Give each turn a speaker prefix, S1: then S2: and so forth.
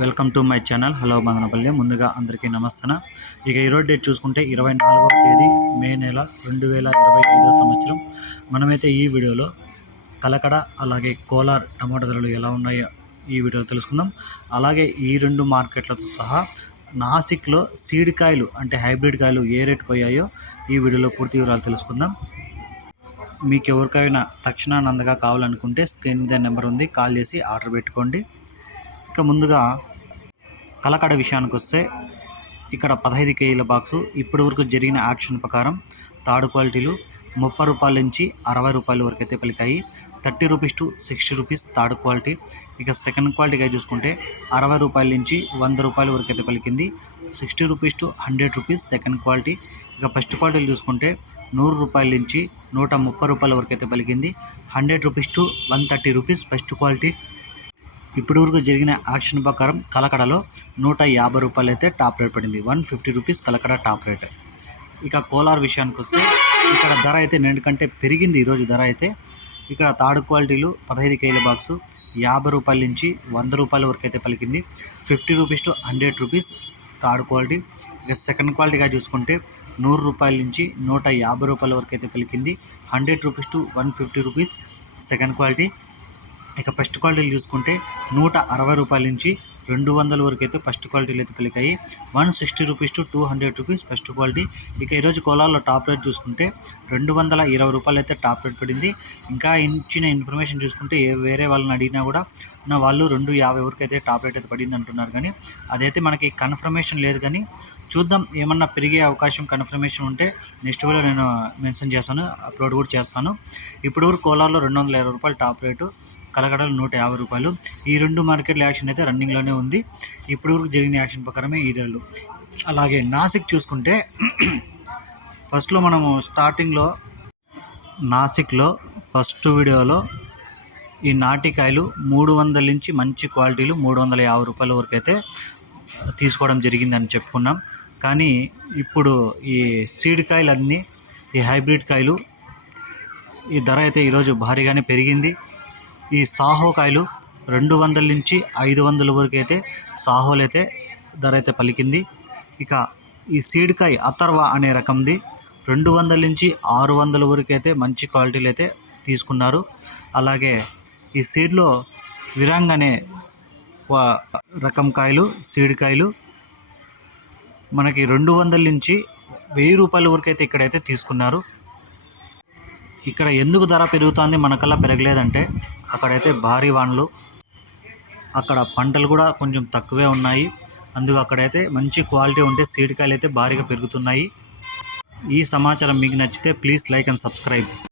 S1: Welcome to my channel. Hello Madanapalli. ముందుగా అందరికీ నమస్తన ఇక ఈరోజు డేట్ చూసుకుంటే ఇరవై నాలుగవ తేదీ మే నెల రెండు వేల ఇరవై ఐదో సంవత్సరం. మనమైతే ఈ వీడియోలో కలకడ అలాగే కోలార్ టమాటా ధరలు ఎలా ఉన్నాయో ఈ వీడియోలో తెలుసుకుందాం. అలాగే ఈ రెండు మార్కెట్లతో సహా నాసిక్లో సీడ్ కాయలు అంటే హైబ్రిడ్ కాయలు ఏ రేటు పోయాయో ఈ వీడియోలో పూర్తి వివరాలు తెలుసుకుందాం. మీకు ఎవరికైనా తక్షణానందగా కావాలనుకుంటే స్క్రీన్ మీద నెంబర్ ఉంది. కాల్ చేసి ఆర్డర్ పెట్టుకోండి. ఇక ముందుగా కలకడ విషయానికి వస్తే ఇక్కడ పదహైదు కేజీల బాక్సు ఇప్పటి వరకు జరిగిన యాక్షన్ ప్రకారం తాడు క్వాలిటీలు ముప్పై రూపాయల నుంచి అరవై రూపాయల వరకు అయితే పలికాయి. Thirty rupees to sixty rupees third quality. ఇక సెకండ్ క్వాలిటీగా చూసుకుంటే అరవై రూపాయల నుంచి వంద రూపాయల వరకు అయితే పలికింది. Sixty rupees to hundred rupees second quality. ఇక ఫస్ట్ క్వాలిటీలు చూసుకుంటే నూరు రూపాయల నుంచి నూట ముప్పై రూపాయల వరకు అయితే పలికింది. Hundred rupees to one thirty rupees first quality. ఇప్పటి వరకు జరిగిన యాక్షన్ ప్రకారం కలకడలో నూట యాభై రూపాయలు అయితే టాప్ రేట్ పడింది. One fifty rupees Kalakada top rate. ఇక కోలార్ విషయానికి వస్తే ఇక్కడ ధర అయితే కంటే పెరిగింది. ఈరోజు ధర అయితే ఇక్కడ తాడు క్వాలిటీలు పదహైదు కేజీల బాక్సు యాభై రూపాయల నుంచి వంద రూపాయల వరకు అయితే పలికింది. Fifty rupees to hundred rupees third quality. ఇక సెకండ్ క్వాలిటీగా చూసుకుంటే నూరు రూపాయల నుంచి నూట యాభై రూపాయల వరకు అయితే పలికింది. Hundred rupees to one fifty rupees second quality. ఇక ఫస్ట్ క్వాలిటీలు చూసుకుంటే నూట అరవై రూపాయల నుంచి రెండు వందల వరకు అయితే ఫస్ట్ క్వాలిటీలు అయితే పలికాయి. One sixty rupees to two hundred rupees first quality. ఇక ఈరోజు కోలాల్లో టాప్ రేట్ చూసుకుంటే రెండు వందల ఇరవై రూపాయలు అయితే టాప్ రేట్ పడింది. ఇంకా ఇచ్చిన ఇన్ఫర్మేషన్ చూసుకుంటే ఏ వేరే వాళ్ళని అడిగినా కూడా నా వాళ్ళు రెండు యాభై వరకు అయితే టాప్ రేట్ అయితే పడింది అంటున్నారు. కానీ అదైతే మనకి కన్ఫర్మేషన్ లేదు. కానీ చూద్దాం ఏమన్నా పెరిగే అవకాశం కన్ఫర్మేషన్ ఉంటే నెక్స్ట్ వీడియో నేను మెన్షన్ చేస్తాను అప్లోడ్ కూడా చేస్తాను. ఇప్పుడు వరకు కోలార్లో రెండు వందల ఇరవై రూపాయలు టాప్ రేటు. కలకడలు నూట యాభై రూపాయలు. ఈ రెండు మార్కెట్ల యాక్షన్ అయితే రన్నింగ్లోనే ఉంది. ఇప్పుడు వరకు జరిగిన యాక్షన్ ప్రకారమే ఈ ధరలు. అలాగే నాసిక్ చూసుకుంటే ఫస్ట్లో మనము స్టార్టింగ్లో నాసిక్లో ఫస్ట్ వీడియోలో ఈ నాటికాయలు మూడు వందల నుంచి మంచి క్వాలిటీలు మూడు వందల యాభై రూపాయల వరకు అయితే తీసుకోవడం జరిగిందని చెప్పుకున్నాం. కానీ ఇప్పుడు ఈ సీడ్ కాయలు అన్నీ ఈ హైబ్రిడ్ కాయలు ఈ ధర అయితే ఈరోజు భారీగానే పెరిగింది. ఈ సాహో కాయలు రెండు వందల నుంచి ఐదు వందల వరకు అయితే సాహోలు అయితే ధర అయితే పలికింది. ఇక ఈ సీడ్కాయ అథర్వ అనే రకంది రెండు వందల నుంచి ఆరు వందల వరకు అయితే మంచి క్వాలిటీలు అయితే తీసుకున్నారు. అలాగే ఈ సీడ్లో విరాంగ్ అనే రకం కాయలు సీడ్ కాయలు మనకి రెండు వందల నుంచి వెయ్యి రూపాయల వరకు అయితే ఇక్కడైతే తీసుకున్నారు. ఇక్కడ ఎందుకు ధర పెరుగుతుంది మనకల్లా పెరగలేదంటే అక్కడైతే భారీ వానలు అక్కడ పంటలు కూడా కొంచెం తక్కువే ఉన్నాయి. అందుకు అక్కడైతే మంచి క్వాలిటీ ఉంటే సీడ్కాయలు అయితే భారీగా పెరుగుతున్నాయి. ఈ సమాచారం మీకు నచ్చితే ప్లీజ్ లైక్ అండ్ సబ్స్క్రైబ్.